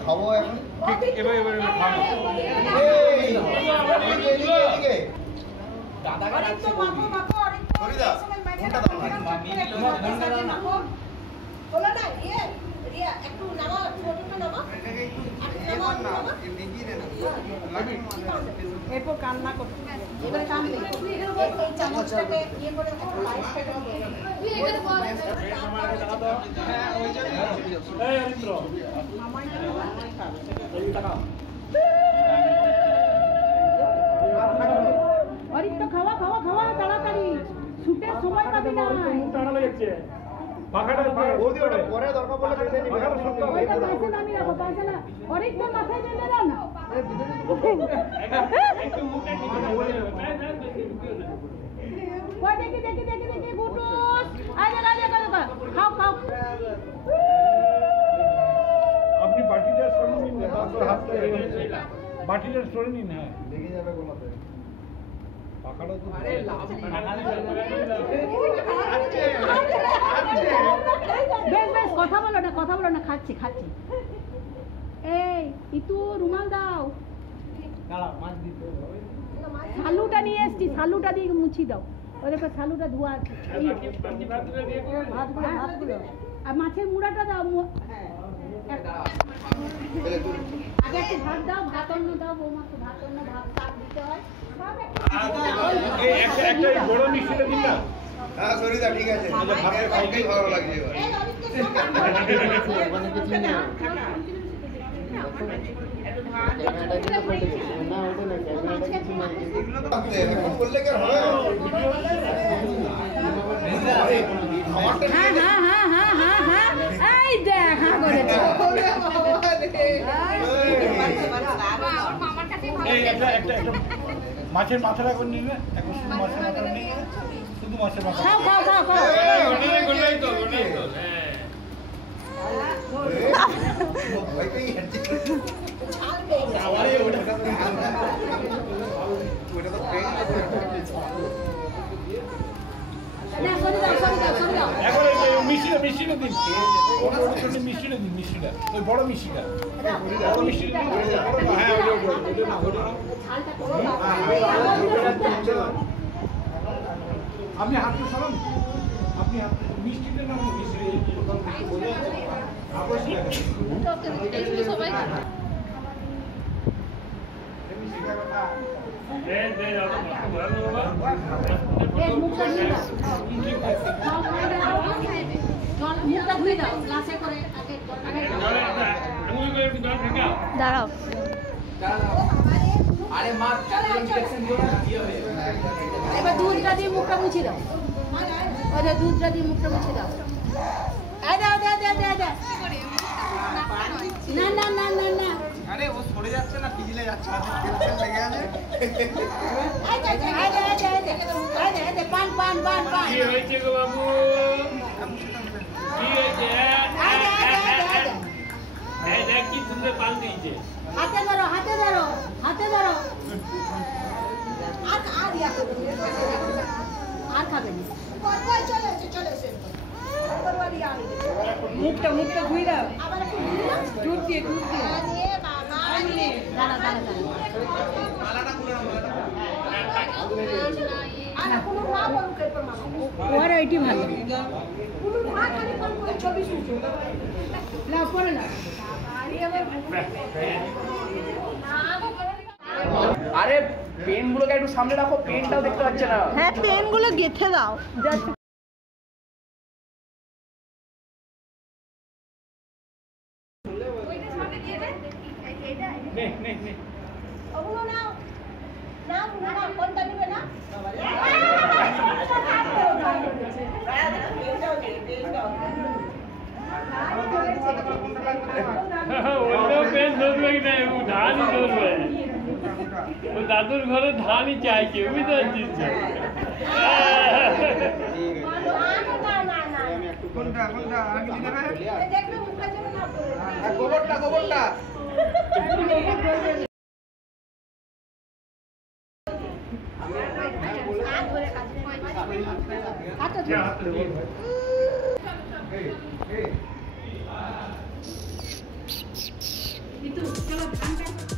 খাবো এখন এবার এরপর কান্না করতে খাওয়া খাওয়া খাওয়া তাড়াতাড়ি শুটের সময় পাবি না আপনি বাটিটা সরে নিন বাটিটা সরে নিন। হ্যাঁ দেখে যাবে গোলাতে কথা বলো না খাচ্ছি এই ইতু রুমাল দাও শালুটা নিয়ে এসছি শালুটা দিয়ে মুছি দাও ওদের শালুটা ধোয়া আছে আর মাছের মুড়াটা দাও আগে একটু ভাত দাও ভাত অন্য দাও বৌমাকে ভাত অন্য ভাত কাট দিতে হয় একটা বড় মিষ্টিটা দিন না। হ্যাঁ সরিদা ঠিক আছে ভাতের কাউকেই ভালো লাগছে মাছের মাথাটা করে নিলে এখন শুধু মাছের মাথা নিয়ে শুধু মাছের মাথা মিষ্টিটা দিন মিষ্টিটা ওই বড় মিষ্টিটা হ্যাঁ আপনি হাতটা সরান আপনি মিষ্টিটা না দাঁড়াও এবার দুধটা দিয়ে মুখটা মুছে দাও দুধটা দিয়ে মুখটা মুছে দাও না না না না না আরে ও সরে যাচ্ছে না পিছলে যাচ্ছে পান পান পান পান কি হয়েছে গো বাবু কি হয়েছে এই দেখ কি সুন্দর পান দিয়েছে হাতে ধরো আর খাবে না মুখটা ধুই দাও দুধ দিয়ে ওর এটি ভালো পরে না আরে পেন গুলোকে একটু সামনে রাখো পেনটাও দেখতে পাচ্ছে না হ্যাঁ পেন গুলো গেঁথে দাও দাদুর ঘরে ধানই চাইছে বুঝতে পারছিস গোবরটা কিন্তু চলো ধানটা